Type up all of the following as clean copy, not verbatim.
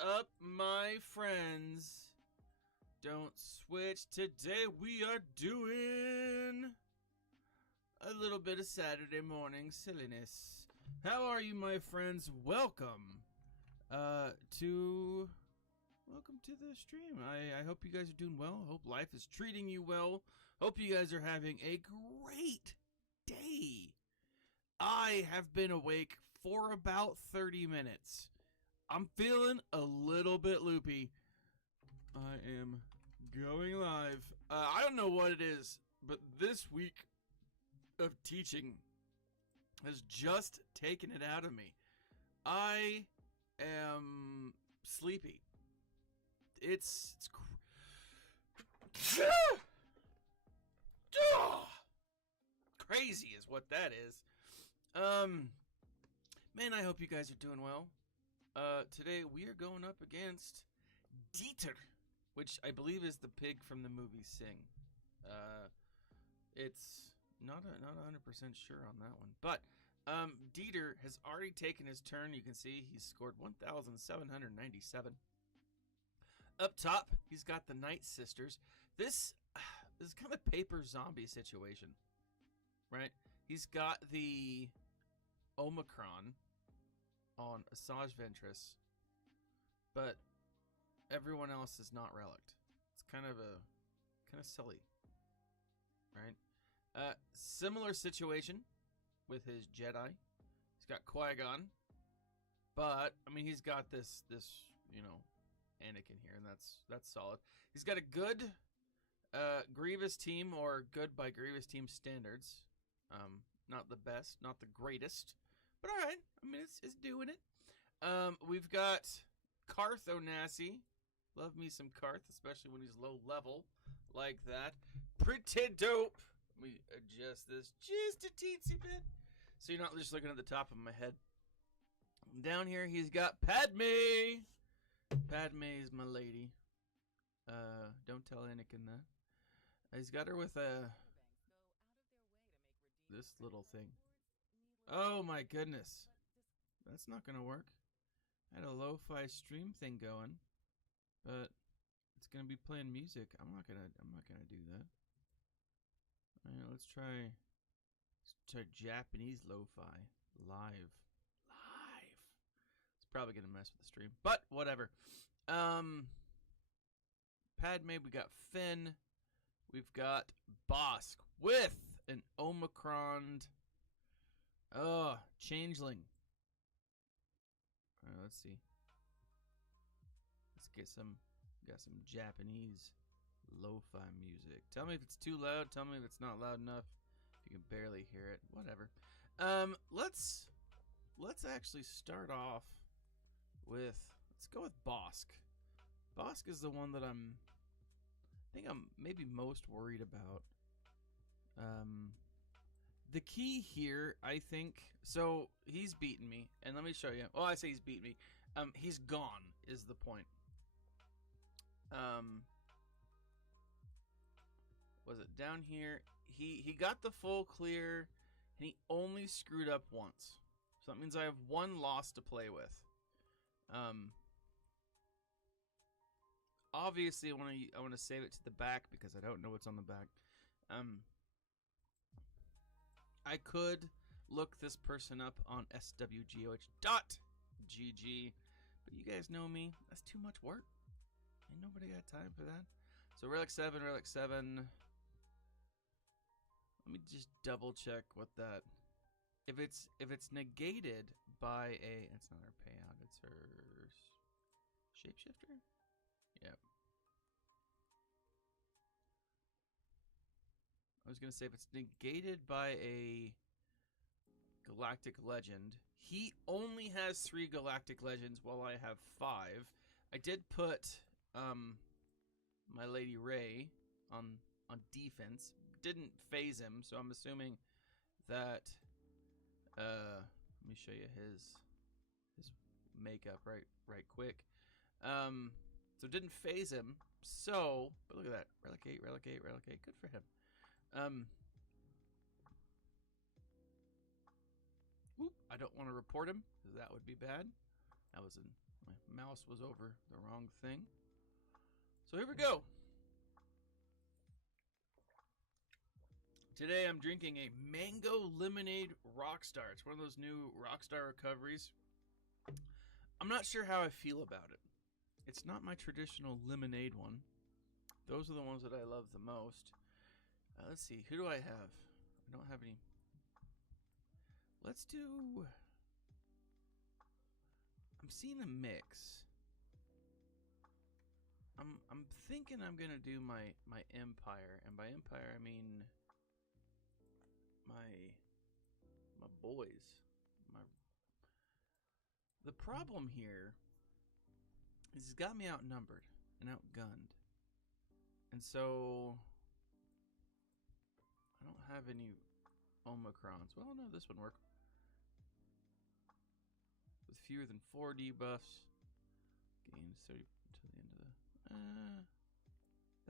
up, my friends? Don't switch. Today we are doing a little bit of Saturday morning silliness. How are you, my friends? Welcome to the stream. I hope you guys are doing well. Hope life is treating you well. Hope you guys are having a great day. I have been awake for about 30 minutes. I'm feeling a little bit loopy. I am going live. I don't know what it is, but this week of teaching has just taken it out of me. I am sleepy. It's crazy is what that is. Man, I hope you guys are doing well. Today we are going up against Dieter, which I believe is the pig from the movie Sing. It's not 100% sure on that one, but Dieter has already taken his turn. You can see he's scored 1,797. Up top, he's got the Night Sisters. This is kind of paper zombie situation, right? He's got the Omicron on Asajj Ventress, but everyone else is not relicked. It's kind of silly, right? Similar situation with his Jedi. He's got Qui-Gon, but I mean he's got this Anakin here, and that's solid. He's got a good Grievous team, or good by Grievous team standards. Not the best, not the greatest, but all right. I mean, it's doing it. We've got Karth Onassi. Love me some Karth, especially when he's low level like that. Pretty dope. Let me adjust this just a teensy bit, so you're not just looking at the top of my head. Down here, he's got Padme. Padme is my lady. Don't tell Anakin that. He's got her with this little thing. Oh my goodness. That's not gonna work. I had a lo-fi stream thing going, but it's gonna be playing music. I'm not gonna do that. Alright, let's try Japanese lo-fi. Live. It's probably gonna mess with the stream, but whatever. Padme, we got Finn. We've got Bosk with an Omicron. Changeling. Alright, let's see. Let's get got some Japanese lo-fi music. Tell me if it's too loud. Tell me if it's not loud enough. If you can barely hear it. Whatever. Let's actually start off with, let's go with Bosk. Bosk is the one that I think I'm maybe most worried about. The key here, I think, so he's beaten me, and let me show you. Oh, I say he's beaten me. He's gone is the point. Was it down here? He got the full clear, and he only screwed up once. So that means I have one loss to play with. Obviously, I want to save it to the back because I don't know what's on the back. I could look this person up on swgoh.gg, but you guys know me. That's too much work. Ain't nobody got time for that. So Relic 7. Let me just double check what that. If it's negated by a, it's not her payout. It's her shapeshifter. Yep. I was going to say, if it's negated by a galactic legend, he only has 3 galactic legends while I have 5. I did put my Lady Rey on defense. Didn't phase him, so I'm assuming that let me show you his makeup right quick. So didn't phase him. So, but look at that. Relic 8. Good for him. Whoop, I don't want to report him because that would be bad. That was My mouse was over the wrong thing. So here we go. Today I'm drinking a mango lemonade Rockstar. It's one of those new Rockstar recoveries. I'm not sure how I feel about it. It's not my traditional lemonade one. Those are the ones that I love the most. Let's see, who do I have? I don't have any. Let's do... I'm seeing a mix. I'm thinking I'm gonna do my Empire, and by Empire I mean my boys. The problem here is he's got me outnumbered and outgunned, and so I don't have any Omicrons. Well, no, this would work. With fewer than 4 debuffs, gains 30 to the end of the.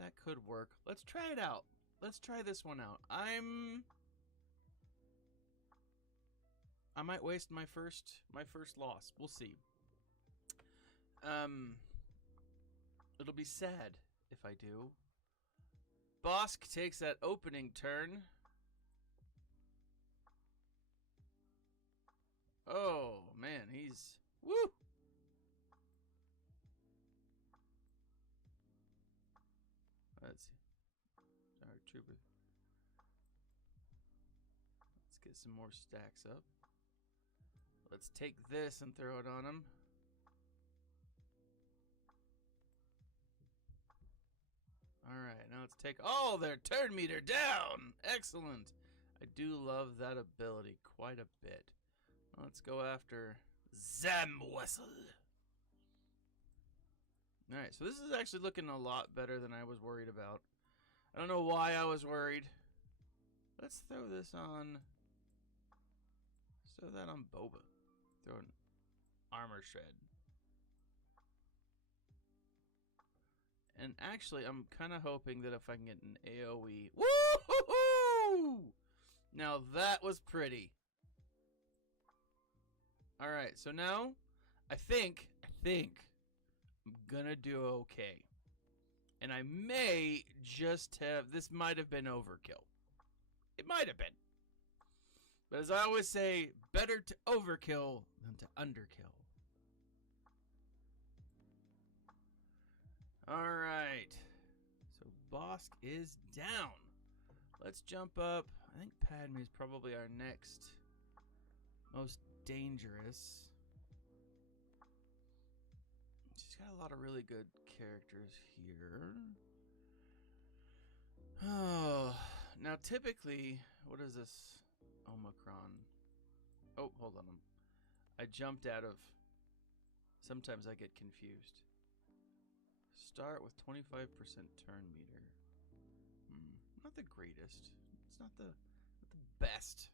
That could work. Let's try it out. Let's try this one out. I might waste my first loss. We'll see. It'll be sad if I do. Bosk takes that opening turn. Oh man, he's woo. Let's see. Our trooper. Let's get some more stacks up. Let's take this and throw it on him. Alright, now let's take all their turn meter down! Excellent! I do love that ability quite a bit. Let's go after Zamwessel. Alright, so this is actually looking a lot better than I was worried about. I don't know why I was worried. Let's throw this on... Let's throw that on Boba. Throw an armor shred. And actually, I'm kind of hoping that if I can get an AoE... Woo-hoo-hoo! Now that was pretty. Alright, so now, I think I'm gonna do okay. And I may just have... This might have been overkill. It might have been. But as I always say, better to overkill than to underkill. Alright. So Bosk is down. Let's jump up. I think Padme is probably our next most dangerous. She's got a lot of really good characters here. Oh, now typically, what is this Omicron? Oh, hold on. I jumped out of... Sometimes I get confused. Start with 25% turn meter. Not the greatest. It's not the best.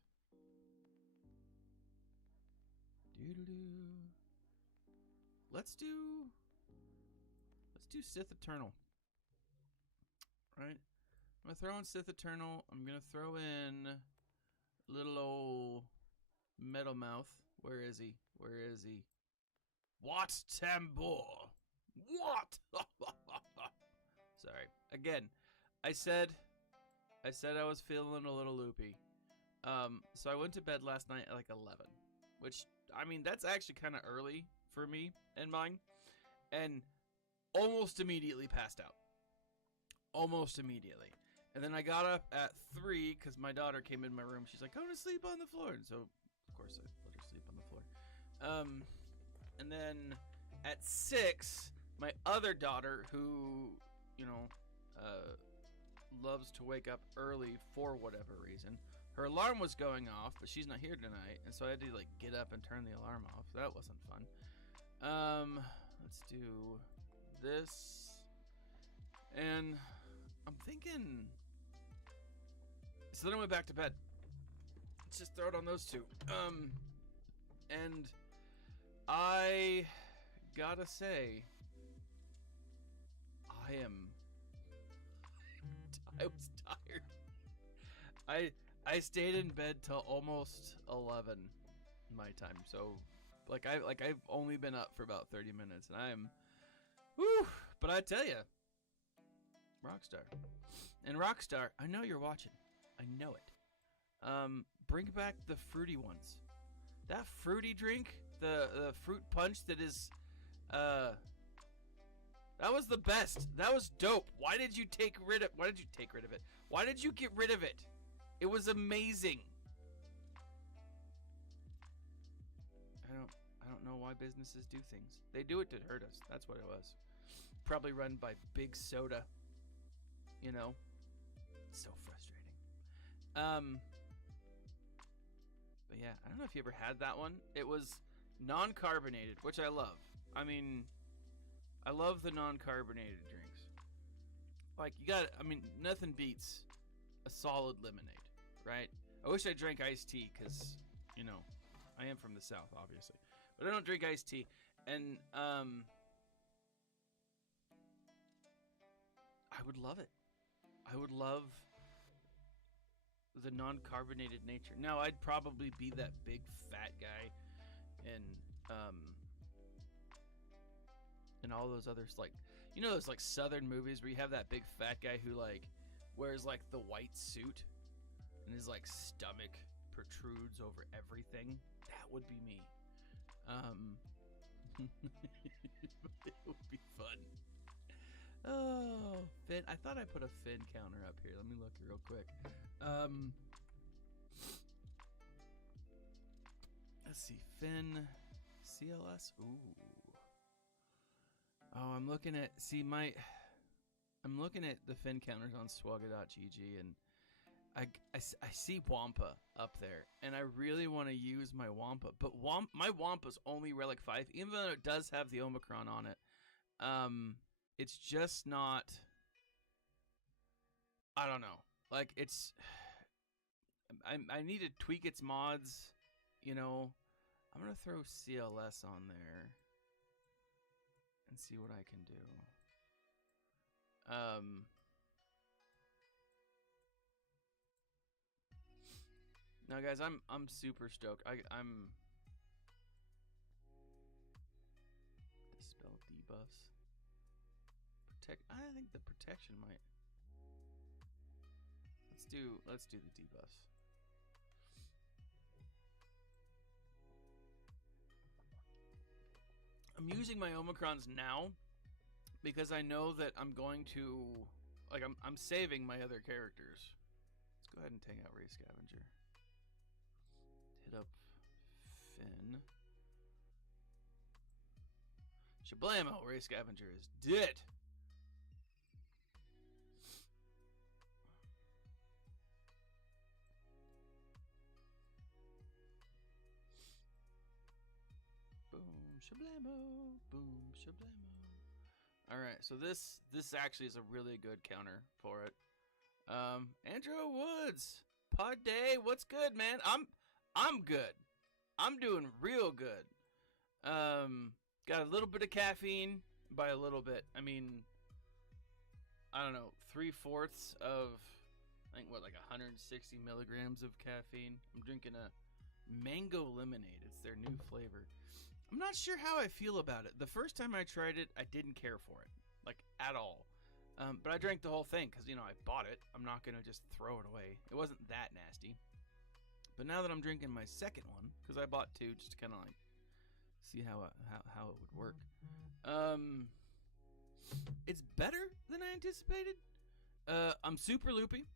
Doo-doo-doo. Let's do Sith Eternal. Right? I'm gonna throw in Sith Eternal. I'm gonna throw in little old Metal Mouth. Where is he? Where is he? What Tambor? What? Sorry. Again, I said I was feeling a little loopy. So I went to bed last night at like 11, which, I mean, that's actually kind of early for me and mine, and almost immediately passed out. Almost immediately. And then I got up at 3 because my daughter came in my room. She's like, "Go to sleep on the floor." And so, of course, I let her sleep on the floor. And then at 6, my other daughter, who, you know, loves to wake up early for whatever reason, her alarm was going off, but she's not here tonight, and so I had to like get up and turn the alarm off. That wasn't fun. Let's do this, and I'm thinking. So then I went back to bed. Let's just throw it on those two. And I gotta say, I was tired. I stayed in bed till almost 11 my time. So I've only been up for about 30 minutes, and I'm, whew. But I tell you, Rockstar, and Rockstar, I know you're watching. I know it. Bring back the fruity ones. That fruity drink, the fruit punch that is, that was the best. That was dope. Why did you take rid of? Why did you take rid of it? Why did you get rid of it? It was amazing. I don't know why businesses do things. They do it to hurt us. That's what it was. Probably run by Big Soda. You know? It's so frustrating. But yeah, I don't know if you ever had that one. It was non-carbonated, which I love. I mean, I love the non-carbonated drinks. Like, nothing beats a solid lemonade, right? I wish I drank iced tea because, you know, I am from the South, obviously. But I don't drink iced tea. And, I would love it. I would love the non-carbonated nature. Now, I'd probably be that big fat guy and all those others, like, you know those like Southern movies where you have that big fat guy who like wears like the white suit and his like stomach protrudes over everything? That would be me. It would be fun. Oh, Finn. I thought I put a Finn counter up here. Let me look real quick. Let's see. Finn. CLS. Ooh. Oh, I'm looking at the Finn counters on swagga.gg, and I see Wampa up there, and I really want to use my Wampa, but my Wampa's only Relic 5, even though it does have the Omicron on it. It's just not, I don't know. Like, it's, I need to tweak its mods, you know. I'm going to throw CLS on there and see what I can do. Now, guys, I'm super stoked. I'm dispel debuffs. I think the protection might. Let's do the debuffs. I'm using my Omicrons now because I know that I'm going to, like, I'm saving my other characters. Let's go ahead and take out Ray Scavenger. Hit up Finn. Shablamo, Ray Scavenger is dead. Shablamo, boom, shablamo. All right, so this actually is a really good counter for it. Andrew Woods, Pod Day, what's good, man? I'm good. I'm doing real good. Got a little bit of caffeine. By a little bit, I mean, I don't know, 3/4 of, I think, what, like 160 milligrams of caffeine. I'm drinking a mango lemonade. It's their new flavor. I'm not sure how I feel about it. The first time I tried it, I didn't care for it, like, at all. But I drank the whole thing because, you know, I bought it. I'm not going to just throw it away. It wasn't that nasty. But now that I'm drinking my second one, because I bought two just to kind of, like, see how it would work. It's better than I anticipated. I'm super loopy.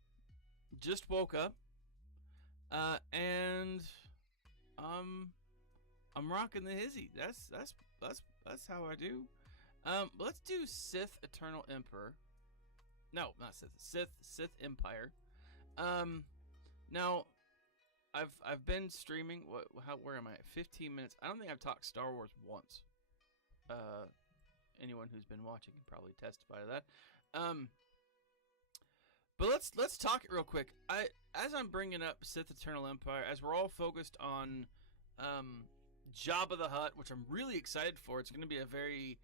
Just woke up. And I'm rocking the hizzy. That's how I do. Let's do Sith Eternal Emperor. No, not Sith Empire. Now, I've been streaming. Where am I at? 15 minutes. I don't think I've talked Star Wars once. Anyone who's been watching can probably testify to that. But let's talk it real quick. As I'm bringing up Sith Eternal Empire, as we're all focused on Jabba the Hutt, which I'm really excited for. It's going to be a very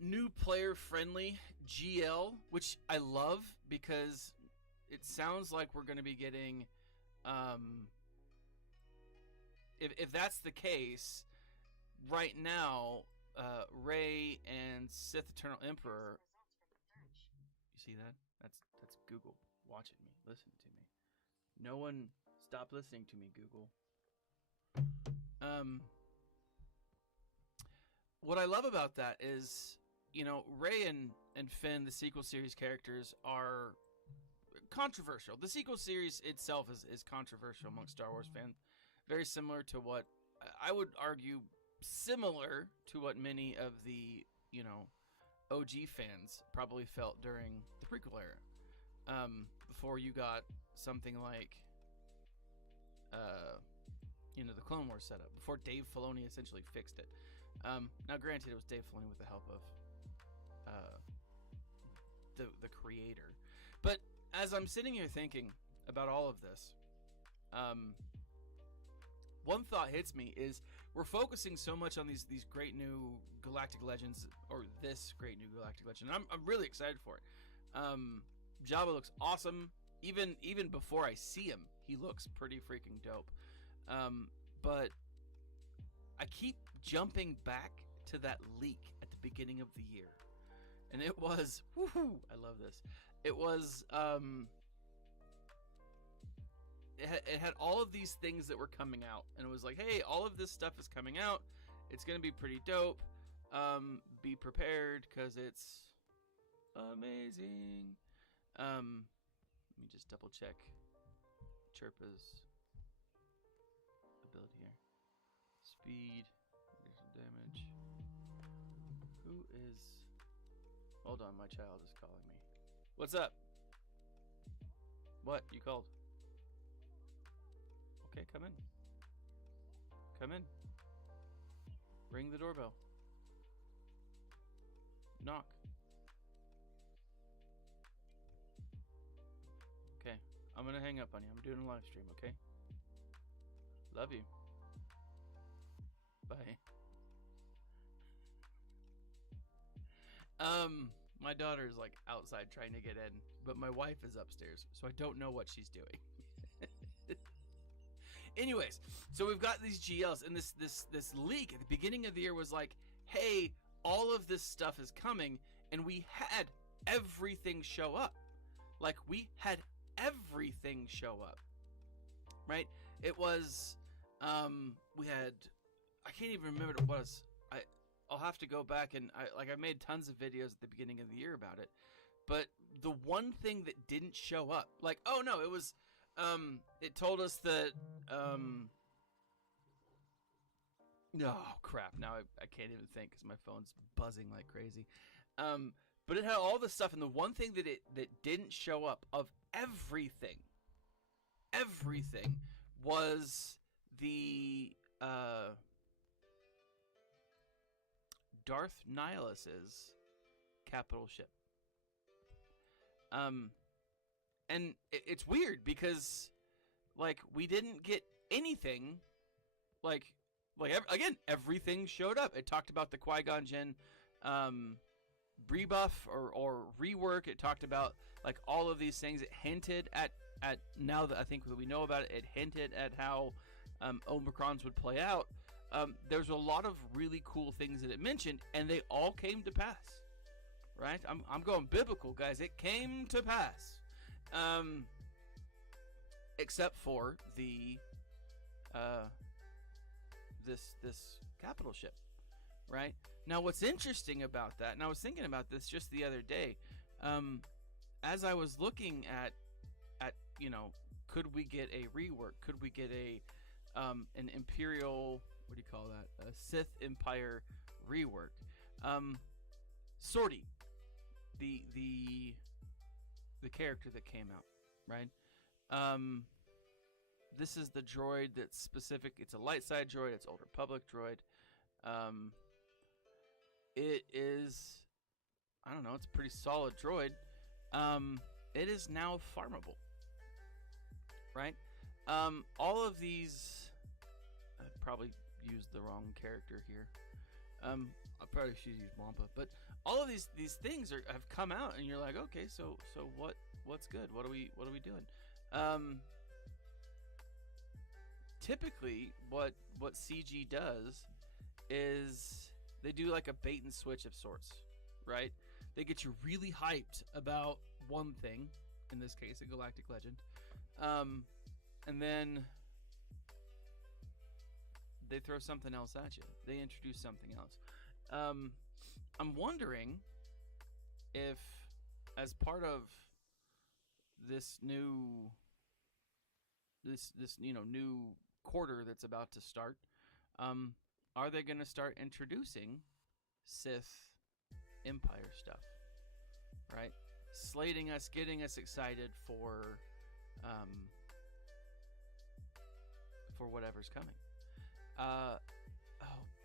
new player friendly GL, which I love because it sounds like we're going to be getting if that's the case, right now, Rey and Sith Eternal Emperor. You see that? That's Google watching me, listening to me. No one stop listening to me, Google. What I love about that is, you know, Rey and Finn, the sequel series characters, are controversial. The sequel series itself is controversial among Star Wars fans. Very similar to what, I would argue, similar to what many of the, you know, OG fans probably felt during the prequel era. Before you got something like, you know, the Clone Wars setup. Before Dave Filoni essentially fixed it. Now, granted, it was Dave Filoni with the help of the creator. But as I'm sitting here thinking about all of this, one thought hits me is we're focusing so much on these great new galactic legends, or this great new galactic legend. I'm really excited for it. Jabba looks awesome. Even before I see him, he looks pretty freaking dope. But I keep jumping back to that leak at the beginning of the year, and it was, woohoo, I love this. It was, it had all of these things that were coming out, and it was like, hey, all of this stuff is coming out. It's gonna be pretty dope. Be prepared, because it's amazing. Let me just double check Chirpa's ability here. Speed, additional damage. Who is... Hold on, my child is calling me. What's up? What? You called? Okay, come in. Come in. Ring the doorbell. Knock. Okay, I'm gonna hang up on you. I'm doing a live stream, okay? Love you. Bye. My daughter is like outside trying to get in, but my wife is upstairs, so I don't know what she's doing. Anyways, so we've got these GLs, and this leak at the beginning of the year was like, hey, all of this stuff is coming, and we had everything show up. Like, we had everything show up, right? It was, we had, I can't even remember what it was. I'll have to go back, and I made tons of videos at the beginning of the year about it, but the one thing that didn't show up, like, oh no, it was, it told us that, oh crap, now I can't even think because my phone's buzzing like crazy. But it had all this stuff, and the one thing that didn't show up of everything was the Darth Nihilus's capital ship. And it's weird because, like, we didn't get anything, like again, everything showed up. It talked about the Qui-Gon Jinn rebuff or rework. It talked about, like, all of these things. It hinted at now that I think that we know about it, it hinted at how Omicrons would play out. There's a lot of really cool things that it mentioned, and they all came to pass. Right? I'm going biblical, guys. It came to pass. Except for the this capital ship, right? Now, what's interesting about that, and I was thinking about this just the other day, as I was looking at you know, could we get a rework? Could we get an Imperial, what do you call that? A Sith Empire rework. Sortie, the character that came out, right? This is the droid that's specific. It's a light side droid. It's Old Republic droid. It is, I don't know, it's a pretty solid droid. It is now farmable, right? All of these, I probably used the wrong character here. I probably should use Wampa, but all of these things have come out, and you're like, okay, so what's good? What are we doing? typically what CG does is they do like a bait and switch of sorts, right? They get you really hyped about one thing, in this case, a galactic legend, and then they throw something else at you. They introduce something else. I'm wondering if, as part of this new new quarter that's about to start, are they going to start introducing Sith Empire stuff, right? Slating us, getting us excited for whatever's coming. Oh,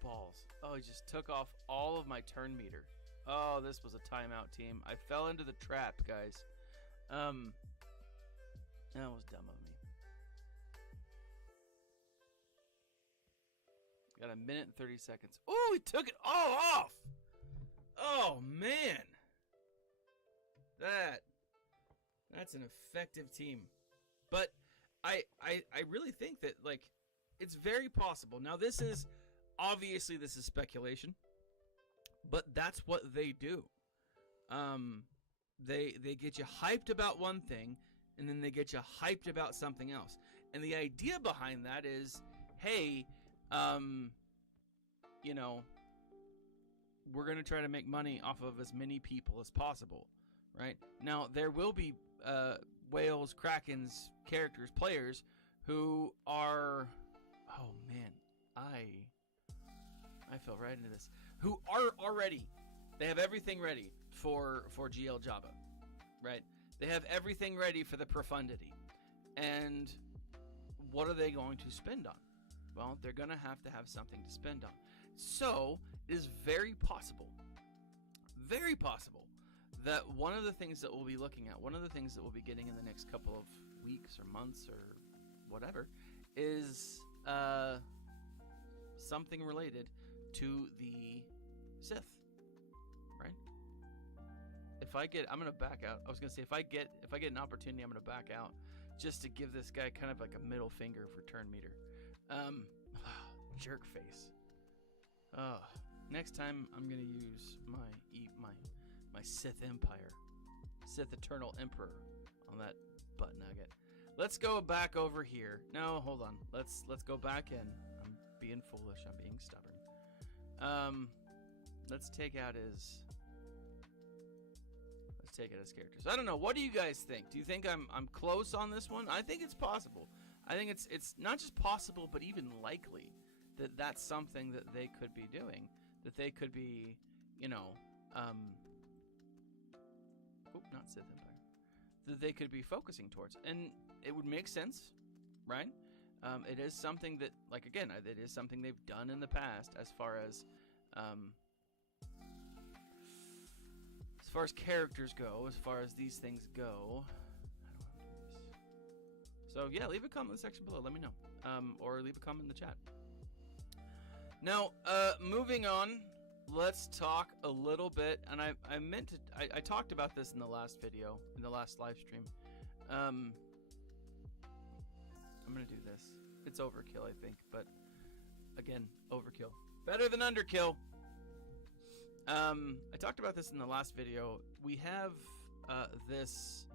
balls. Oh, he just took off all of my turn meter. Oh, this was a timeout, team. I fell into the trap, guys. That was dumb of me. Got a minute and 30 seconds. Oh, he took it all off. Oh, man. That's an effective team. But I really think that, like, it's very possible. Now, this is speculation, but that's what they do. They get you hyped about one thing, and then they get you hyped about something else. And the idea behind that is, hey, we're going to try to make money off of as many people as possible, right? Now, there will be whales, krakens, characters, players who are, oh man, I fell right into this, who are already, they have everything ready for GL Jabba, right? They have everything ready for the profundity. And what are they going to spend on? Well, they're going to have something to spend on. So, it is very possible that one of the things that we'll be looking at, one of the things that we'll be getting in the next couple of weeks or months or whatever, is something related to the Sith, right? I'm gonna back out. I was gonna say if I get an opportunity, I'm gonna back out, just to give this guy kind of like a middle finger for turn meter. Jerk face. Next time I'm gonna use my Sith Empire, Sith Eternal Emperor on that butt nugget. Let's go back over here. No, hold on. Let's go back in. I'm being foolish. I'm being stubborn. Let's take out his characters. I don't know. What do you guys think? Do you think I'm close on this one? I think it's possible. I think it's not just possible, but even likely that that's something that they could be doing. That they could be, not Sith Empire. That they could be focusing towards, and it would make sense, right? It is something that, like, again, it is something they've done in the past as far as characters go, as far as these things go. So yeah, leave a comment in the section below. Let me know, or leave a comment in the chat. Now, moving on, let's talk a little bit, and I talked about this in the last video, in the last live stream. I'm gonna do this. It's overkill, I think, but again, overkill. Better than underkill. I talked about this in the last video. We have this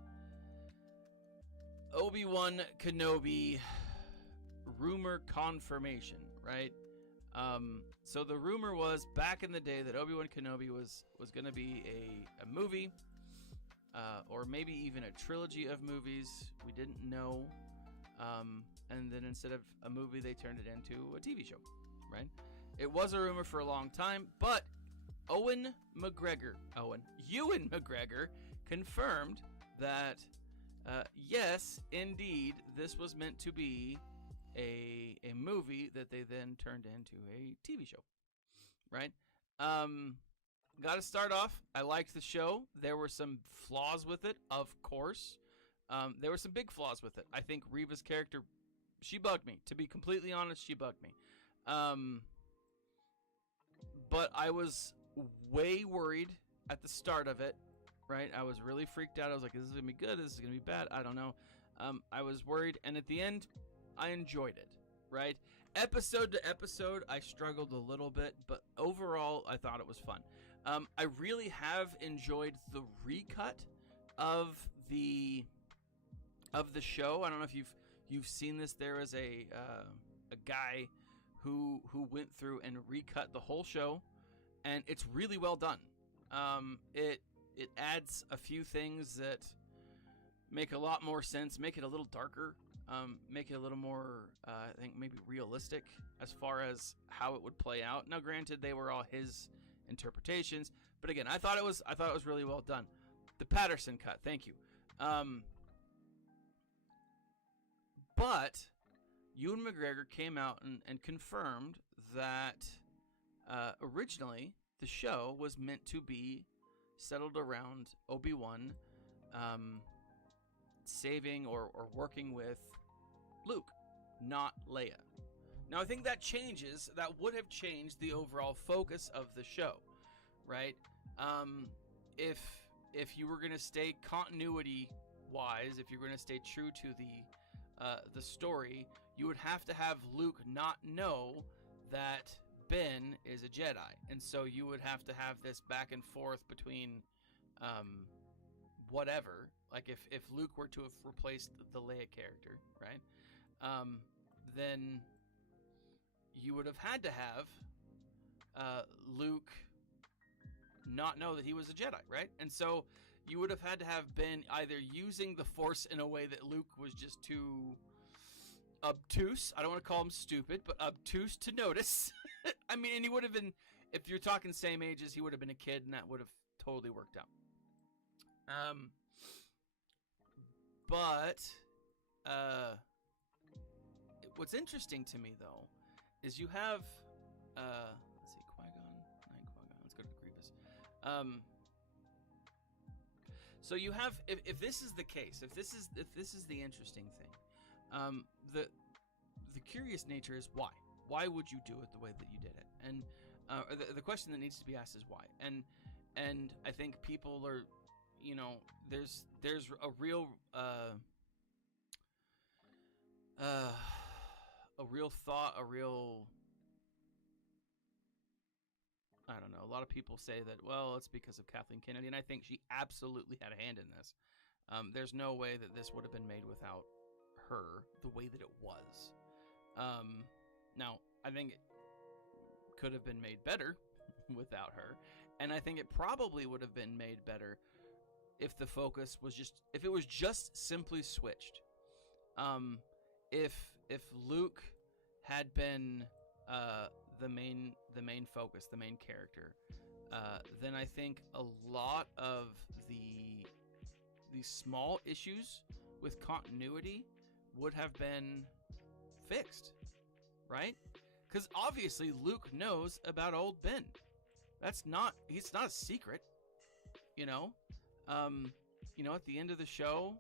Obi-Wan Kenobi rumor confirmation, right? So the rumor was back in the day that Obi-Wan Kenobi was going to be a movie, or maybe even a trilogy of movies. We didn't know. And then instead of a movie, they turned it into a TV show, right? It was a rumor for a long time, but Ewan McGregor confirmed that, yes, indeed, this was meant to be a movie that they then turned into a TV show, right? Got to start off, I liked the show. There were some flaws with it, of course. There were some big flaws with it. I think Reva's character, she bugged me. To be completely honest, she bugged me. But I was way worried at the start of it, right? I was really freaked out. I was like, is this going to be good? Is this going to be bad? I don't know. I was worried, and at the end, I enjoyed it. right? Episode to episode, I struggled a little bit, but overall, I thought it was fun. I really have enjoyed the recut of the show. I don't know if you've seen this. There is a guy who went through and recut the whole show, and it's really well done. It adds a few things that make a lot more sense, make it a little darker, make it a little more, I think maybe realistic as far as how it would play out. Now, granted, they were all his interpretations, but again, I thought it was really well done. The Patterson cut, thank you. But Ewan McGregor came out and confirmed that originally the show was meant to be settled around Obi-Wan saving or working with Luke, not Leia. Now, I think that would have changed the overall focus of the show, right? If you were going to stay continuity-wise, if you're going to stay true to the story, you would have to have Luke not know that Ben is a Jedi, and so you would have to have this back and forth between whatever. Like if Luke were to have replaced the Leia character, right? Then you would have had to have Luke not know that he was a Jedi, right? And so you would have had to have Ben either using the Force in a way that Luke was just too obtuse. I don't want to call him stupid, but obtuse to notice. I mean, and he would have been, if you're talking same ages, he would have been a kid, and that would have totally worked out. But what's interesting to me, though, is you have, let's see, Qui-Gon. Let's go to Grievous. So you have, if this is the case, if this is the interesting thing, the curious nature is why? Why would you do it the way that you did it? And the question that needs to be asked is why. And I think people are, there's a real thought, I don't know. A lot of people say that, well, it's because of Kathleen Kennedy, and I think she absolutely had a hand in this. There's no way that this would have been made without her, the way that it was. Now, I think it could have been made better without her, and I think it probably would have been made better if the focus was if it was just simply switched. If Luke had been the main focus, the main character, then I think a lot of the small issues with continuity would have been fixed, right? Because obviously Luke knows about old Ben. He's not a secret, at the end of the show,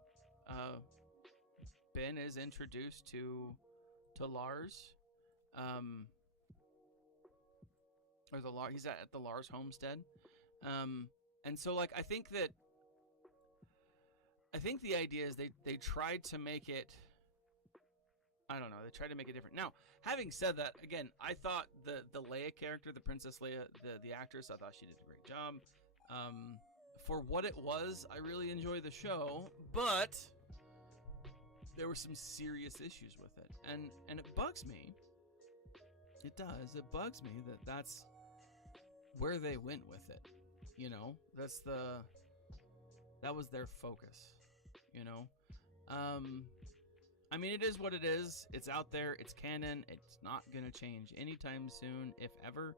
Ben is introduced to Lars, he's at the Lars homestead, and so I think the idea is they tried to make it, I don't know, they tried to make it different. Now, having said that, again, I thought the Leia character, the Princess Leia, the actress, I thought she did a great job. For what it was, I really enjoyed the show, but there were some serious issues with it, and it bugs me. It does. It bugs me that's where they went with it. That was their focus. I mean, it is what it is. It's out there. It's canon. It's not gonna change anytime soon, if ever.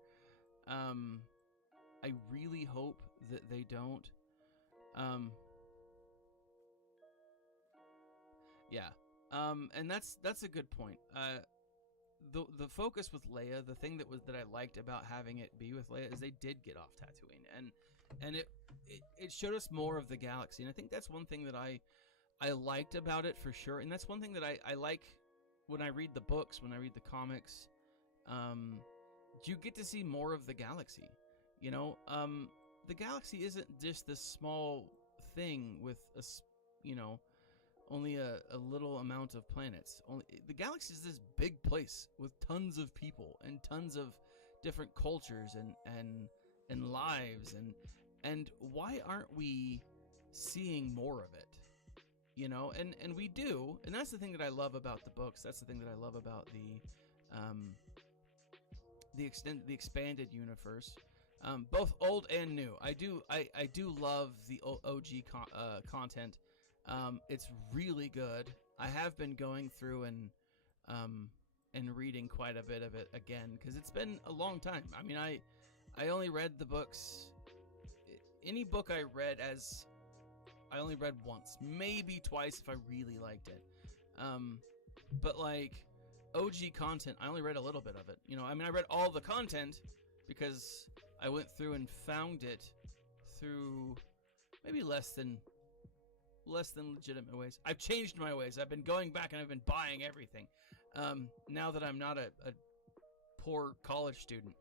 I really hope that they don't. And that's a good point. The focus with Leia, the thing that I liked about having it be with Leia is they did get off Tatooine, and it showed us more of the galaxy, and I think that's one thing that I liked about it for sure, and that's one thing that I like when I read the books, when I read the comics. You get to see more of the galaxy. The galaxy isn't just this small thing with a little amount of planets. Only the galaxy is this big place with tons of people and tons of different cultures and lives and why aren't we seeing more of it? You know, and we do, and that's the thing that I love about the books. That's the thing that I love about the expanded universe, both old and new. I do love the OG content. It's really good. I have been going through and reading quite a bit of it again because it's been a long time. I mean, I only read the books. Any book I read I only read once, maybe twice if I really liked it. But like OG content, I only read a little bit of it. You know, I mean, I read all the content because I went through and found it through maybe less than legitimate ways. I've changed my ways. I've been going back and I've been buying everything. Now that I'm not a poor college student.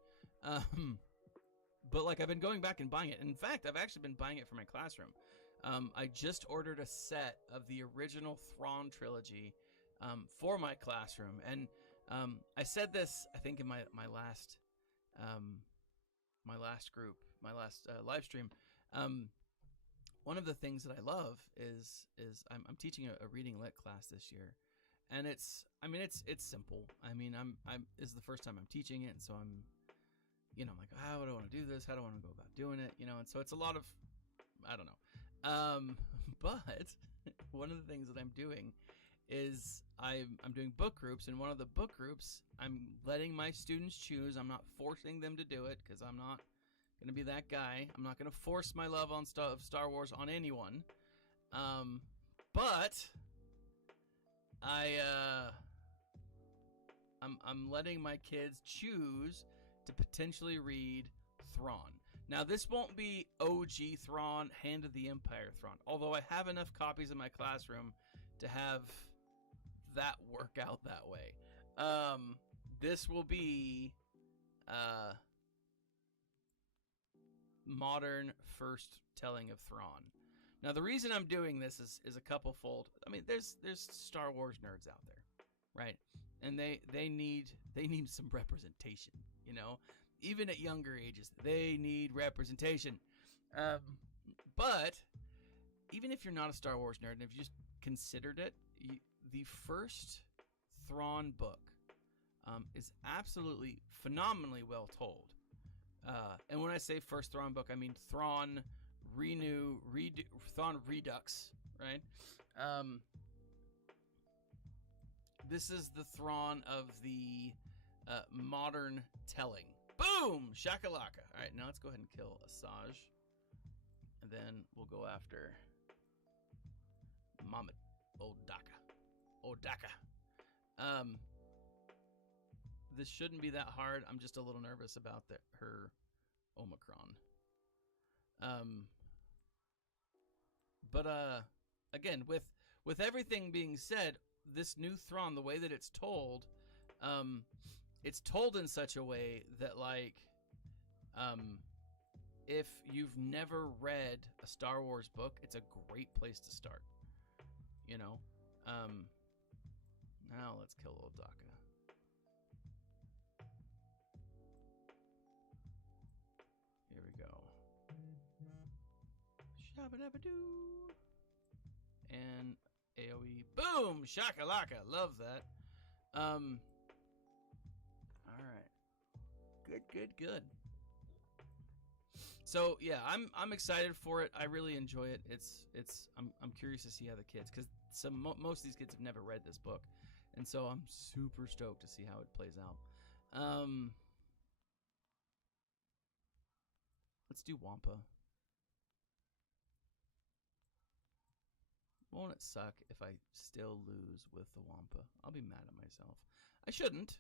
But like I've been going back and buying it. In fact, I've actually been buying it for my classroom. I just ordered a set of the original Thrawn trilogy for my classroom, and I said this I think in my last live stream. One of the things that I love is I'm teaching a reading lit class this year, and it's simple. I mean, this is the first time I'm teaching it, and so I'm like, how do I want to do this? How do I want to go about doing it? You know, and so it's a lot of, I don't know. But one of the things that I'm doing is I'm doing book groups, and one of the book groups I'm letting my students choose. I'm not forcing them to do it because I'm not going to be that guy. I'm not going to force my love on Star Wars on anyone. But I'm letting my kids choose to potentially read Thrawn. Now, this won't be OG Thrawn, Hand of the Empire Thrawn, although I have enough copies in my classroom to have that work out that way. This will be modern first telling of Thrawn. Now, the reason I'm doing this is a couple fold. I mean, there's Star Wars nerds out there, right? And they need some representation, you know? Even at younger ages, they need representation. But even if you're not a Star Wars nerd, and if you just considered it, the first Thrawn book is absolutely phenomenally well told. And when I say first Thrawn book, I mean Thrawn Thrawn Redux, right? This is the Thrawn of the modern telling. Boom! Shakalaka. All right, now let's go ahead and kill Asajj. And then we'll go after Mama Odaka. This shouldn't be that hard. I'm just a little nervous about her Omicron. But again, with everything being said, this new Thrawn, the way that it's told in such a way that, like, if you've never read a Star Wars book, it's a great place to start. You know? Now let's kill old Daka. Here we go. Shabba-dabba-doo. And AoE. Boom! Shakalaka. Love that. Alright. Good. So yeah, I'm excited for it. I really enjoy it. I'm curious to see how the kids, because most of these kids have never read this book, and so I'm super stoked to see how it plays out. Let's do Wampa. Won't it suck if I still lose with the Wampa? I'll be mad at myself. I shouldn't,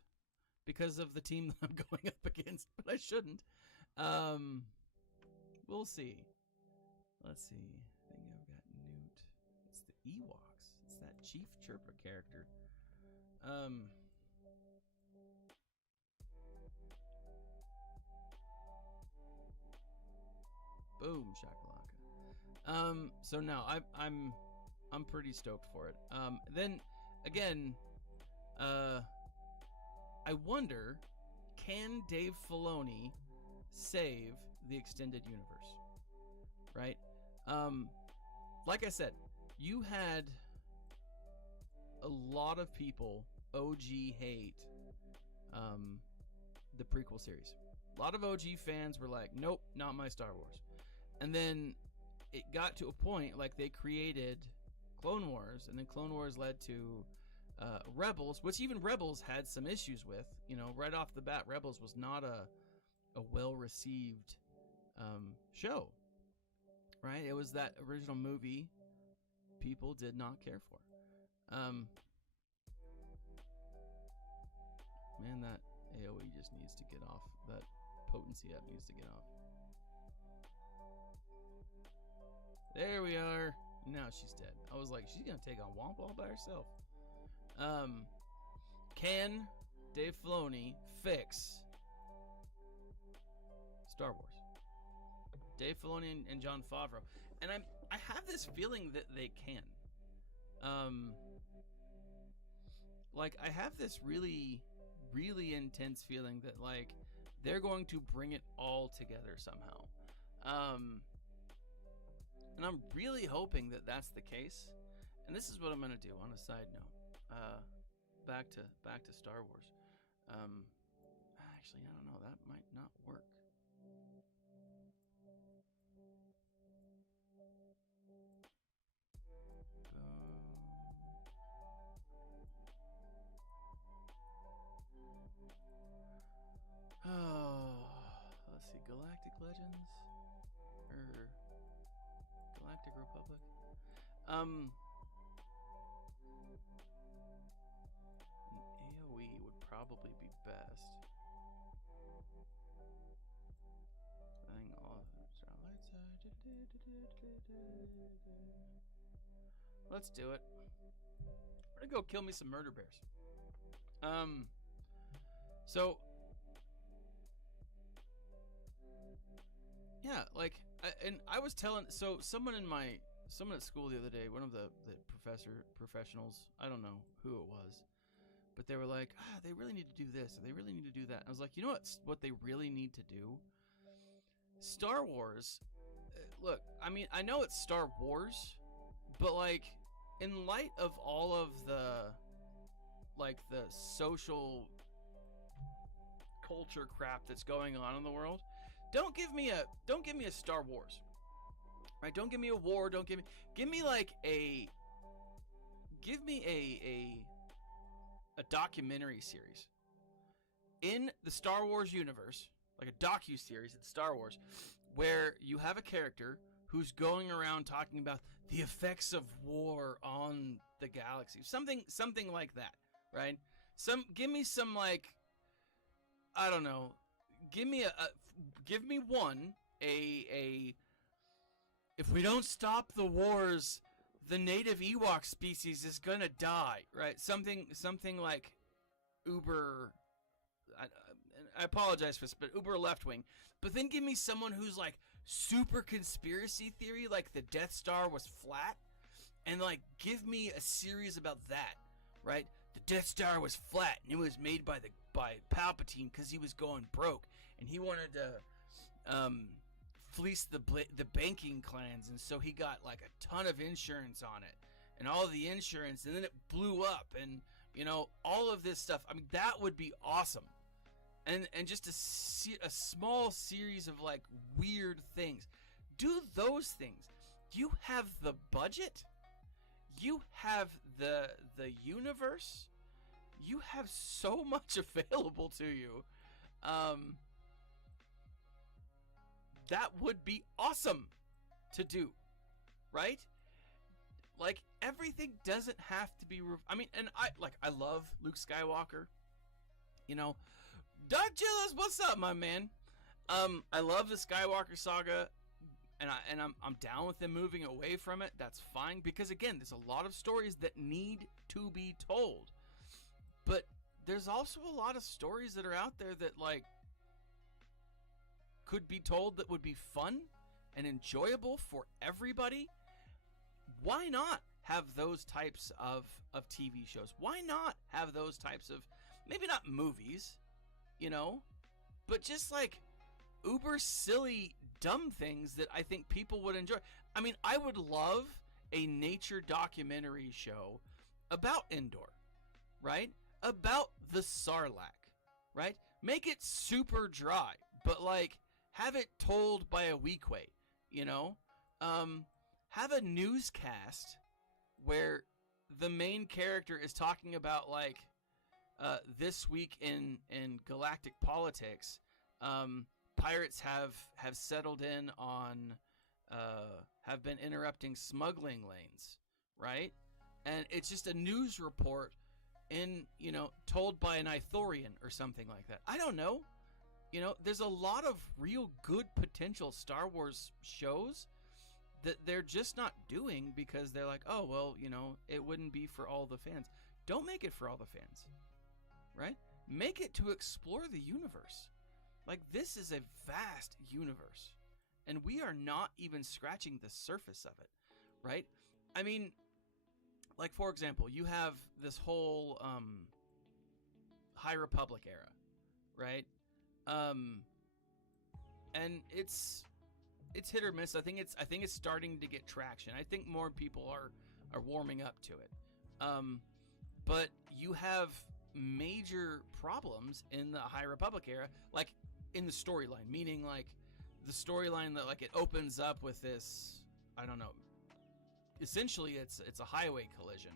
because of the team that I'm going up against, but I shouldn't. We'll see. Let's see. I think I've got Newt. It's the Ewoks. It's that Chief Chirpa character. Boom shakalaka. So now I'm I'm pretty stoked for it. Then again, I wonder, can Dave Filoni save the extended universe? Right? Like I said, you had a lot of people OG hate the prequel series. A lot of OG fans were like, nope, not my Star Wars. And then it got to a point like they created Clone Wars, and then Clone Wars led to Rebels, which even Rebels had some issues with. You know, right off the bat, Rebels was not a well-received show, right? It was that original movie people did not care for. Man, that AoE just needs to get off. That potency up needs to get off. There we are. Now she's dead. I was like, she's gonna take on Womp all by herself. Can Dave Filoni fix Star Wars? Dave Filoni and Jon Favreau, and I have this feeling that they can. Like I have this really, really intense feeling that like they're going to bring it all together somehow. And I'm really hoping that that's the case. And this is what I'm gonna do on a side note. Back to Star Wars. Actually, I don't know. That might not work. Oh, let's see. Galactic Legends or Galactic Republic. An AoE would probably be best. Setting all light side. Let's do it. We're gonna go kill me some murder bears. So yeah, like, I was telling, so someone at school the other day, one of the professionals, I don't know who it was, but they were like, they really need to do this, and they really need to do that. I was like, you know what they really need to do? Star Wars, look, I mean, I know it's Star Wars, but like, in light of all of the social culture crap that's going on in the world, don't give me a Star Wars, right? Don't give me a war. Don't give me a documentary series in the Star Wars universe, like a docu-series in Star Wars, where you have a character who's going around talking about the effects of war on the galaxy, something like that, right? Give me some, like, I don't know, give me one if we don't stop the wars, the native Ewok species is gonna die, right? Something like uber, I apologize for this, but uber left wing. But then give me someone who's like super conspiracy theory, like the Death Star was flat, and like give me a series about that, right? The Death Star was flat, and it was made by Palpatine because he was going broke, and he wanted to fleece the banking clans, and so he got like a ton of insurance on it, and all the insurance, and then it blew up, and you know, all of this stuff. I mean, that would be awesome. And just a small series of like weird things. Do those things. You have the budget. You have the universe. You have so much available to you. That would be awesome to do, right? Like, everything doesn't have to be. I mean, and I love Luke Skywalker. You know, Doug Gillis, what's up, my man? I love the Skywalker saga, and I'm down with them moving away from it. That's fine, because again, there's a lot of stories that need to be told, but there's also a lot of stories that are out there that like could be told that would be fun and enjoyable for everybody. Why not? have those types of TV shows? Why not have those types of, maybe not movies, you know, but just like uber silly, dumb things that I think people would enjoy. I mean, I would love a nature documentary show about Endor, right? About the Sarlacc, right? Make it super dry, but like have it told by a Weequay, you know? Have a newscast where the main character is talking about like this week in galactic politics. Pirates have settled in on, have been interrupting smuggling lanes, right? And it's just a news report told by an Ithorian or something like that. I don't know. You know, there's a lot of real good potential Star Wars shows that they're just not doing because they're like, oh, well, you know, it wouldn't be for all the fans. Don't make it for all the fans, right? Make it to explore the universe. Like, this is a vast universe, and we are not even scratching the surface of it, right? I mean, like, for example, you have this whole High Republic era, right? And it's hit or miss. I think it's starting to get traction. I think more people are warming up to it. But you have major problems in the High Republic era, like in the storyline, meaning like the storyline that like it opens up with this, I don't know, essentially it's a highway collision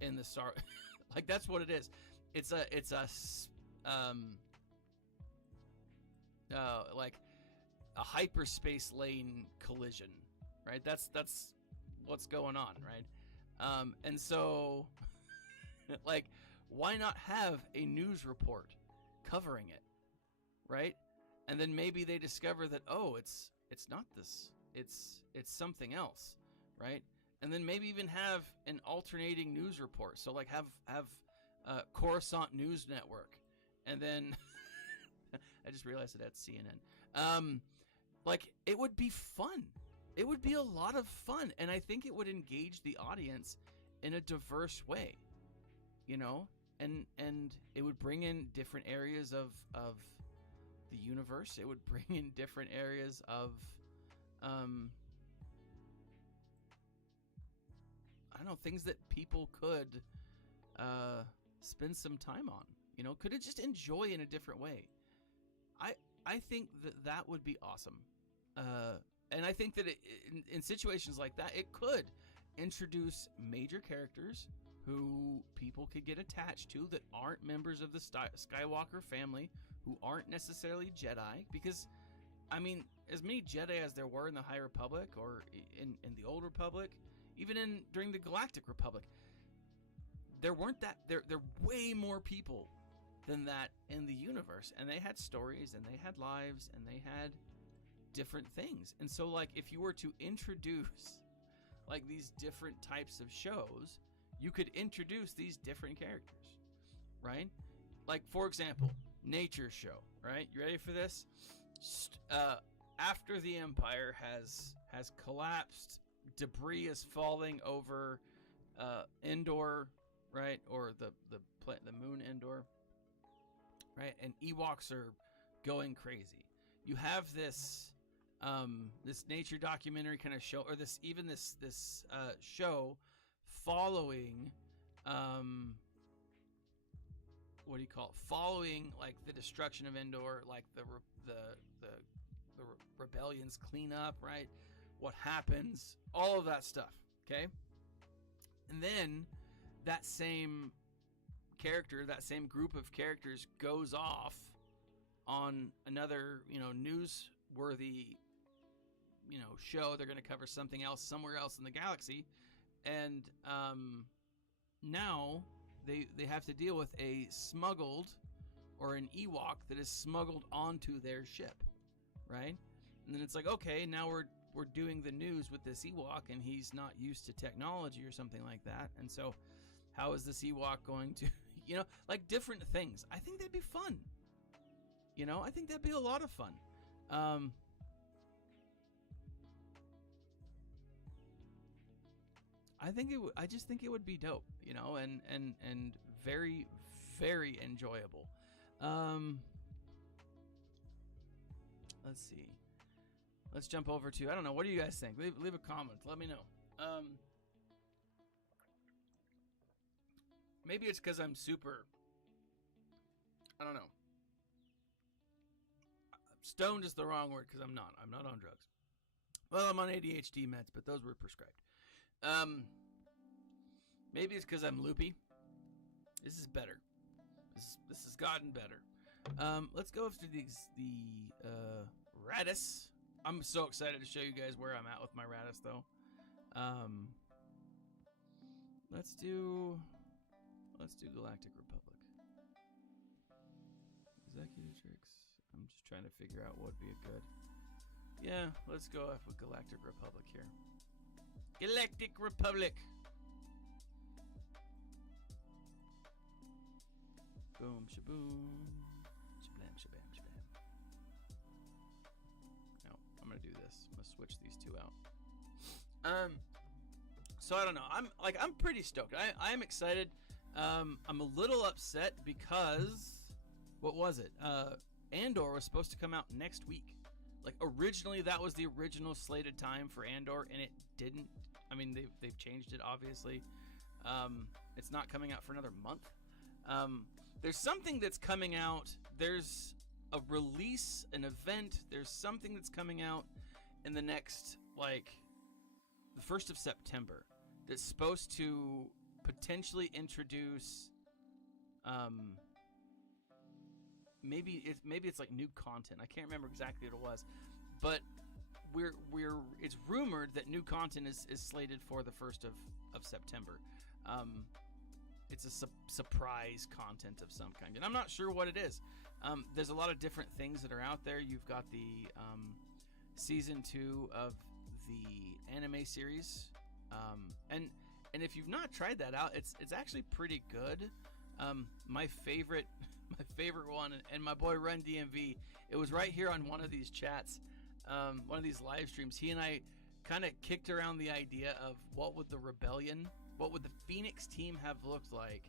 in the Star like that's what it is. It's a like a hyperspace lane collision, right? That's what's going on, right? And so like, why not have a news report covering it, right? And then maybe they discover that, oh, it's not this, it's something else, right? And then maybe even have an alternating news report. So like have Coruscant News Network, and then I just realized that that's CNN. Like, it would be fun. It would be a lot of fun, and I think it would engage the audience in a diverse way, you know, and it would bring in different areas of the universe. It would bring in different areas of I don't know, things that people could spend some time on, you know, could just enjoy in a different way. I think that would be awesome. And I think that in situations like that, it could introduce major characters who people could get attached to that aren't members of the Skywalker family, who aren't necessarily Jedi. Because, I mean, as many Jedi as there were in the High Republic or in the Old Republic, even during the Galactic Republic, there weren't that. There way more people than that in the universe, and they had stories, and they had lives, and they had different things. And so, like, if you were to introduce like these different types of shows, you could introduce these different characters, right? Like, for example, nature show, right? You ready for this? After the Empire has collapsed, debris is falling over Endor, right? Or the moon Endor, right? And Ewoks are going crazy. You have this this nature documentary kind of show, or this show following what do you call it? Following like the destruction of Endor, like the rebellion's cleanup, right? What happens? All of that stuff. Okay, and then that same character, that same group of characters, goes off on another, you know, newsworthy, you know, show. They're going to cover something else somewhere else in the galaxy, and now they have to deal with a smuggled, or an Ewok that is smuggled onto their ship, right? And then it's like, okay, now we're doing the news with this Ewok, and he's not used to technology or something like that. And so how is this Ewok going to, you know, like different things. I think that'd be fun. You know, I think that'd be a lot of fun. I think it. I just think it would be dope, you know, and very very enjoyable. Let's see. Let's jump over to, I don't know, what do you guys think? Leave a comment. Let me know. Maybe it's because I'm super, I don't know. Stoned is the wrong word because I'm not. I'm not on drugs. Well, I'm on ADHD meds, but those were prescribed. Maybe it's because I'm loopy. This is better. This has gotten better. Let's go to the Radis. I'm so excited to show you guys where I'm at with my Radis, though. Let's do Galactic Republic. Executive tricks. I'm just trying to figure out what would be a good. Yeah, let's go off with Galactic Republic here. Galactic Republic. Boom, shaboom. Shablam, shabam, shabam. No, I'm gonna do this. I'm gonna switch these two out. So I don't know. I'm pretty stoked. I am excited. I'm a little upset because what was it? Andor was supposed to come out next week. Like originally, that was the original slated time for Andor, and it didn't. I mean, they've changed it obviously. It's not coming out for another month. There's something that's coming out. There's a release, an event. There's something that's coming out in the next, like, the 1st of September that's supposed to potentially introduce, maybe it's like new content. I can't remember exactly what it was, but it's rumored that new content is slated for the 1st of September. It's a surprise content of some kind, and I'm not sure what it is. There's a lot of different things that are out there. You've got the season 2 of the anime series, and if you've not tried that out, it's actually pretty good. My favorite one, and my boy Run DMV, it was right here on one of these chats, one of these live streams. He and I kind of kicked around the idea of what would the Phoenix team have looked like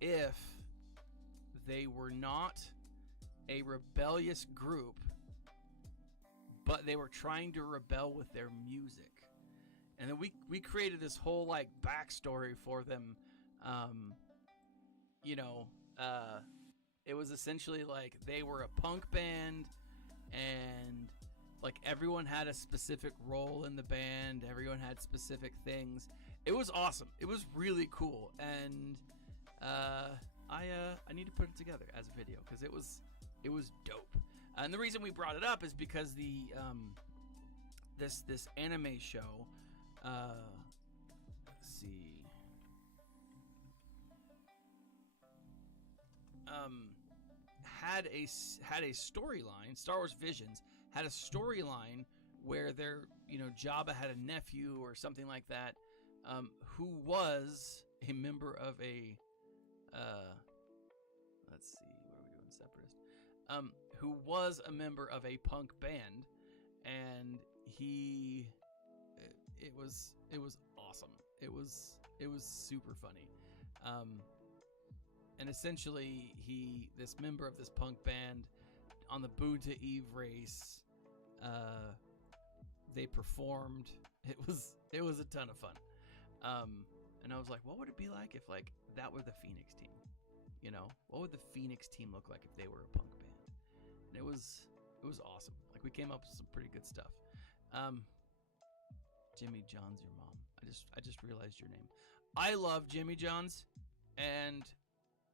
if they were not a rebellious group, but they were trying to rebel with their music. And then we created this whole like backstory for them. It was essentially like they were a punk band, and like everyone had a specific role in the band. Everyone had specific things. It was awesome. It was really cool, and I need to put it together as a video because it was dope. And the reason we brought it up is because the this anime show. Let's see. Had a storyline. Star Wars Visions had a storyline where Jabba had a nephew or something like that, who was a member of a let's see, what are we doing, Separatist? Who was a member of a punk band, and it was awesome. It was super funny. And essentially, this member of this punk band on the Boo to Eve race, they performed. It was a ton of fun. And I was like, what would it be like if like that were the Phoenix team? You know, what would the Phoenix team look like if they were a punk band? And it was awesome. Like we came up with some pretty good stuff. Jimmy John's your mom. I just realized your name. I love Jimmy John's, and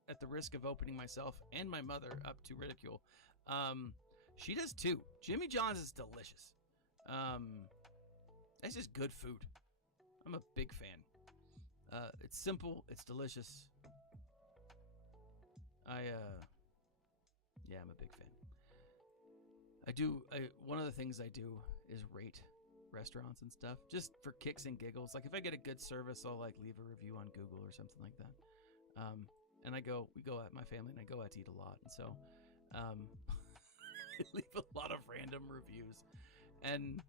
at the risk of opening myself and my mother up to ridicule, she does too. Jimmy John's is delicious. It's just good food. I'm a big fan. It's simple. It's delicious. I'm a big fan. One of the things I do is rate restaurants and stuff just for kicks and giggles. Like if I get a good service, I'll like leave a review on Google or something like that. And we go out, my family and I go out to eat a lot. And so, I leave a lot of random reviews. And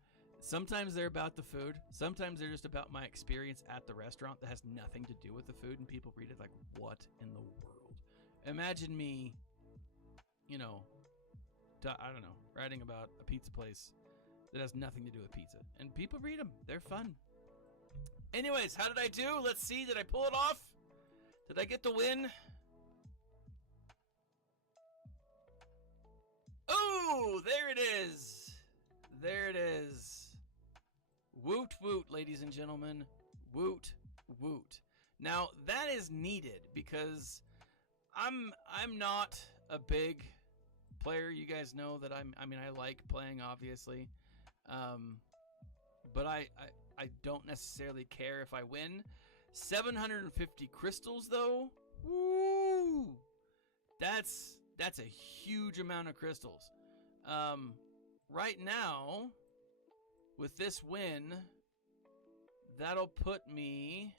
Sometimes they're about the food. Sometimes they're just about my experience at the restaurant that has nothing to do with the food, and people read it like, what in the world? Imagine me, I don't know, writing about a pizza place that has nothing to do with pizza. And people read them. They're fun. Anyways, how did I do? Let's see. Did I pull it off? Did I get the win? Oh, there it is. There it is. Woot woot, ladies and gentlemen. Woot woot. Now that is needed because I'm not a big player. You guys know that I like playing, obviously, but I don't necessarily care if I win. 750 crystals though. Woo! That's a huge amount of crystals. Right now, with this win, that'll put me...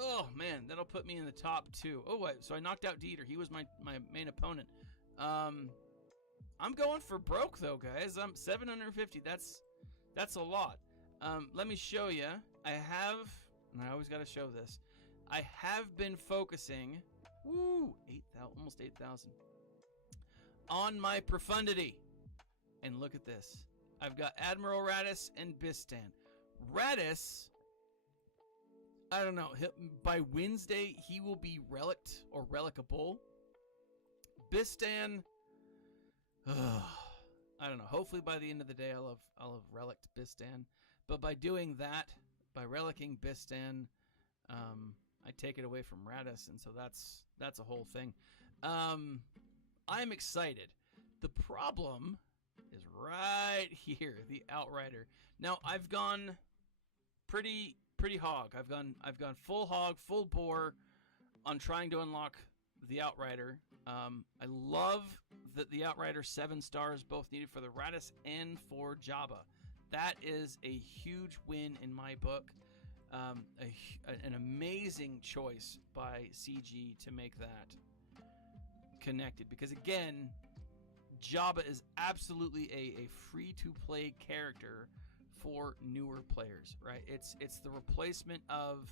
Oh, man, that'll put me in the top 2. Oh, so I knocked out Dieter. He was my main opponent. I'm going for broke, though, guys. 750. That's a lot. Let me show you. I have... And I always got to show this. I have been focusing... Woo! 8,000, almost 8,000. On my profundity. And look at this. I've got Admiral Radis and Bistan. Radis, I don't know. By Wednesday, he will be relicked or relicable. Bistan, I don't know. Hopefully by the end of the day, I'll have relicked Bistan. But by doing that, by relicking Bistan, I take it away from Radis, and so that's a whole thing. I'm excited. The problem is right here, the Outrider. Now I've gone pretty hog. I've gone full hog, full bore on trying to unlock the Outrider. I love that the Outrider 7 stars both needed for the Radis and for Jabba. That is a huge win in my book. An amazing choice by CG to make that connected, because again, Jabba is absolutely a free-to-play character for newer players, right? It's the replacement of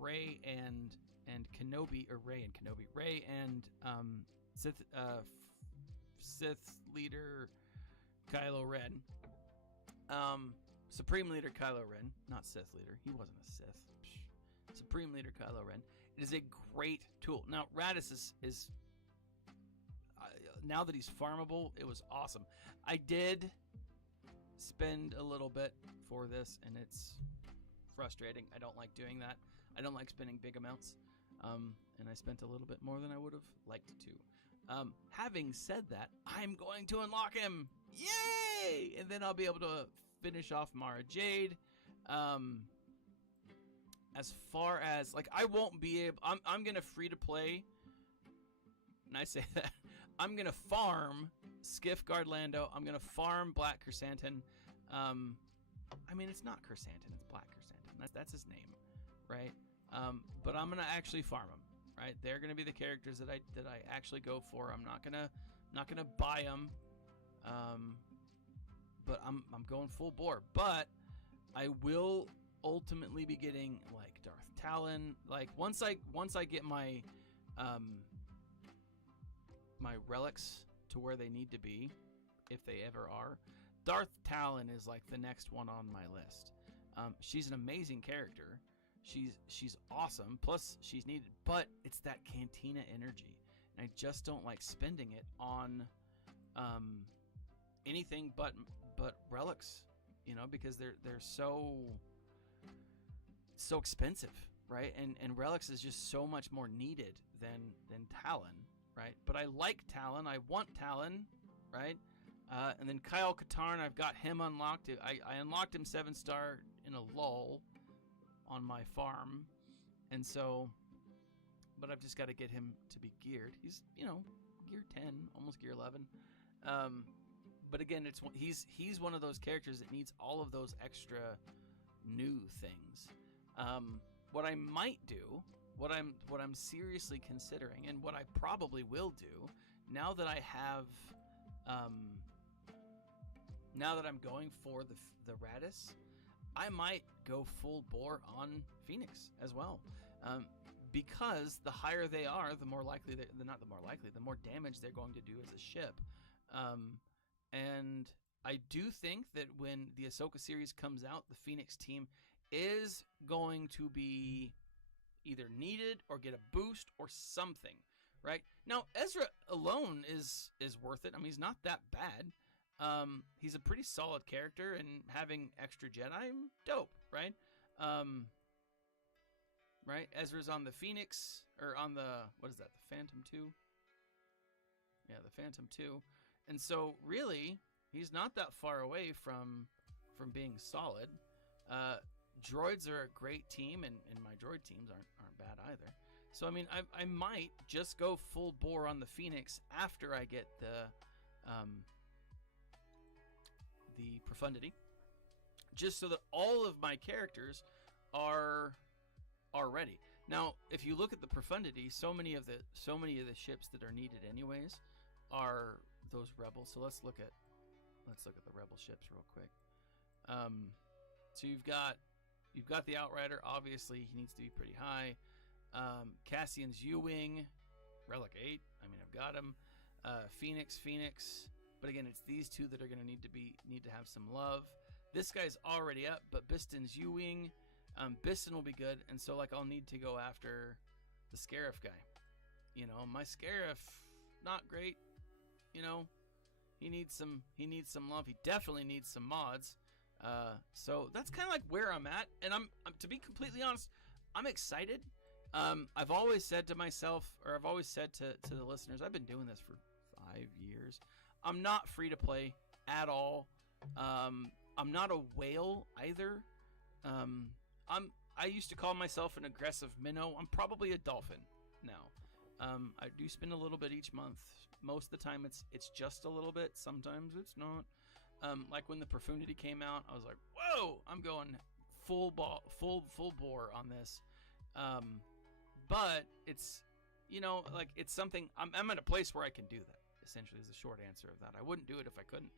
Rey and Kenobi, or Rey and Sith leader Kylo Ren. Supreme Leader Kylo Ren, not Sith Leader. He wasn't a Sith. Supreme Leader Kylo Ren. It is a great tool. Now, Radis is now that he's farmable, it was awesome. I did spend a little bit for this, and it's frustrating. I don't like doing that. I don't like spending big amounts, and I spent a little bit more than I would have liked to. Having said that, I'm going to unlock him. Yay! And then I'll be able to finish off Mara Jade. As far as, like, I won't be able... I'm going to free to play, and I say that. I'm going to farm Skiff Guard Lando. I'm going to farm Black Chrysanthemum. I mean, it's not Chrysanthemum, it's Black Chrysanthemum. That's his name, right? But I'm going to actually farm them, right? They're going to be the characters that I actually go for. I'm not going to buy them. But I'm going full bore. But I will ultimately be getting like Darth Talon. Like once I get my my relics to where they need to be, if they ever are, Darth Talon is like the next one on my list. She's an amazing character. She's awesome. Plus she's needed, but it's that Cantina energy, and I just don't like spending it on anything but relics, you know, because they're so expensive, right? And relics is just so much more needed than Talon, right? But I like Talon. I want Talon, right? And then Kyle Katarn, I've got him unlocked. I unlocked him 7-star in a lull on my farm, and so, but I've just got to get him to be geared. He's, you know, gear 10, almost gear 11. But again, he's one of those characters that needs all of those extra new things. What I might do, what I'm seriously considering, and what I probably will do, now that I have now that I'm going for the Radis, I might go full bore on Phoenix as well, because the higher they are, the more likely they're not the more likely, the more damage they're going to do as a ship. And I do think that when the Ahsoka series comes out, the Phoenix team is going to be either needed or get a boost or something, right? Now, Ezra alone is worth it. I mean, he's not that bad. He's a pretty solid character, and having extra Jedi, dope, right? Right? Ezra's on the Phoenix, or on the, what is that, the Phantom 2? Yeah, the Phantom 2. And so, really, he's not that far away from being solid. Droids are a great team, and my droid teams aren't bad either. So, I mean, I might just go full bore on the Phoenix after I get the profundity, just so that all of my characters are ready. Now, if you look at the profundity, so many of the ships that are needed anyways are those rebels. So let's look at the rebel ships real quick. So you've got the Outrider. Obviously, he needs to be pretty high. Cassian's U-wing, Relic 8. I mean, I've got him. Phoenix. But again, it's these two that are going to need to have some love. This guy's already up, but Biston's U-wing. Biston will be good, and so like I'll need to go after the Scarif guy. You know, my Scarif, not great. You know, he needs some love. He definitely needs some mods. So that's kind of like where I'm at, and I'm to be completely honest, I'm excited. I've always said to myself, or I've always said to the listeners, I've been doing this for 5 years. I'm not free to play at all. I'm not a whale either. I used to call myself an aggressive minnow. I'm probably a dolphin now. I do spend a little bit each month. Most of the time it's just a little bit. Sometimes it's not. Like when the Profundity came out, I was like, whoa, I'm going full bore on this. But it's, you know, like it's something, I'm at a place where I can do that, essentially, is the short answer of that. I wouldn't do it if I couldn't.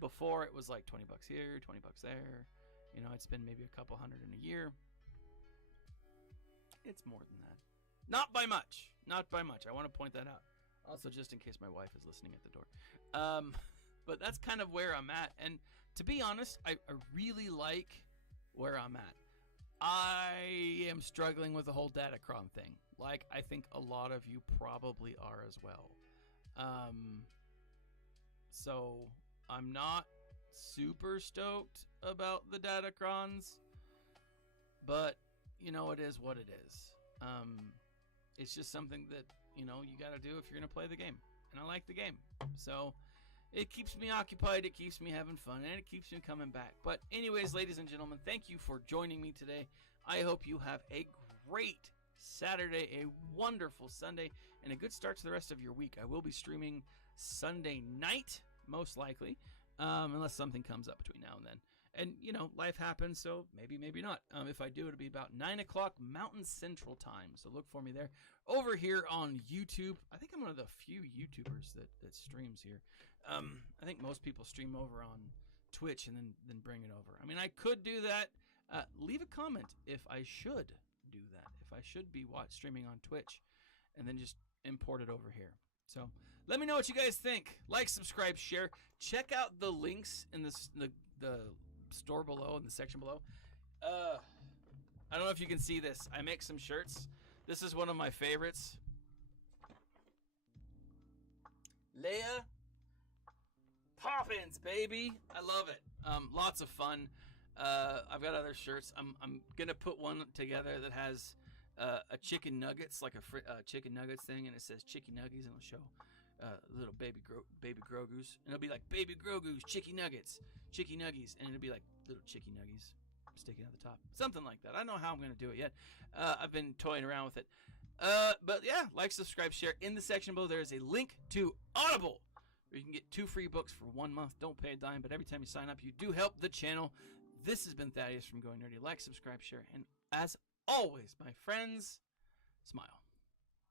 Before it was like $20 here, $20 there. You know, I'd spend maybe a couple hundred in a year. It's more than that. Not by much. I want to point that out. Also, just in case my wife is listening at the door. But that's kind of where I'm at. And to be honest, I really like where I'm at. I am struggling with the whole Datacron thing. Like, I think a lot of you probably are as well. So, I'm not super stoked about the Datacrons. But, you know, it is what it is. It's just something that, you know, you got to do if you're going to play the game. And I like the game. So, it keeps me occupied, it keeps me having fun, and it keeps me coming back. But anyways, ladies and gentlemen, thank you for joining me today. I hope you have a great Saturday, a wonderful Sunday, and a good start to the rest of your week. I will be streaming Sunday night, most likely, unless something comes up between now and then. And, you know, life happens, so maybe not. If I do, it'll be about 9 o'clock Mountain Central Time, so look for me there. Over here on YouTube, I think I'm one of the few YouTubers that streams here. I think most people stream over on Twitch and then bring it over. I mean, I could do that. Leave a comment if I should do that, if I should be streaming on Twitch, and then just import it over here. So let me know what you guys think. Like, subscribe, share. Check out the links in the store below, in the section below. I don't know if you can see this. I make some shirts. This is one of my favorites. Leia Poppins, baby. I love it. Lots of fun. I've got other shirts. I'm gonna put one together that has a chicken nuggets, like a chicken nuggets thing, and it says Chicky Nuggies, and it'll show little baby Grogu's, and it'll be like baby Grogu's Chicky Nuggets, Chicky Nuggies, and it'll be like little Chicky Nuggies sticking out the top, something like that. I don't know how I'm gonna do it yet. I've been toying around with it. But yeah, like, subscribe, share. In the section below, there is a link to Audible, where you can get 2 free books for 1 month. Don't pay a dime, but every time you sign up, you do help the channel. This has been Thaddeus from Going Nerdy. Like, subscribe, share, and as always, my friends, smile.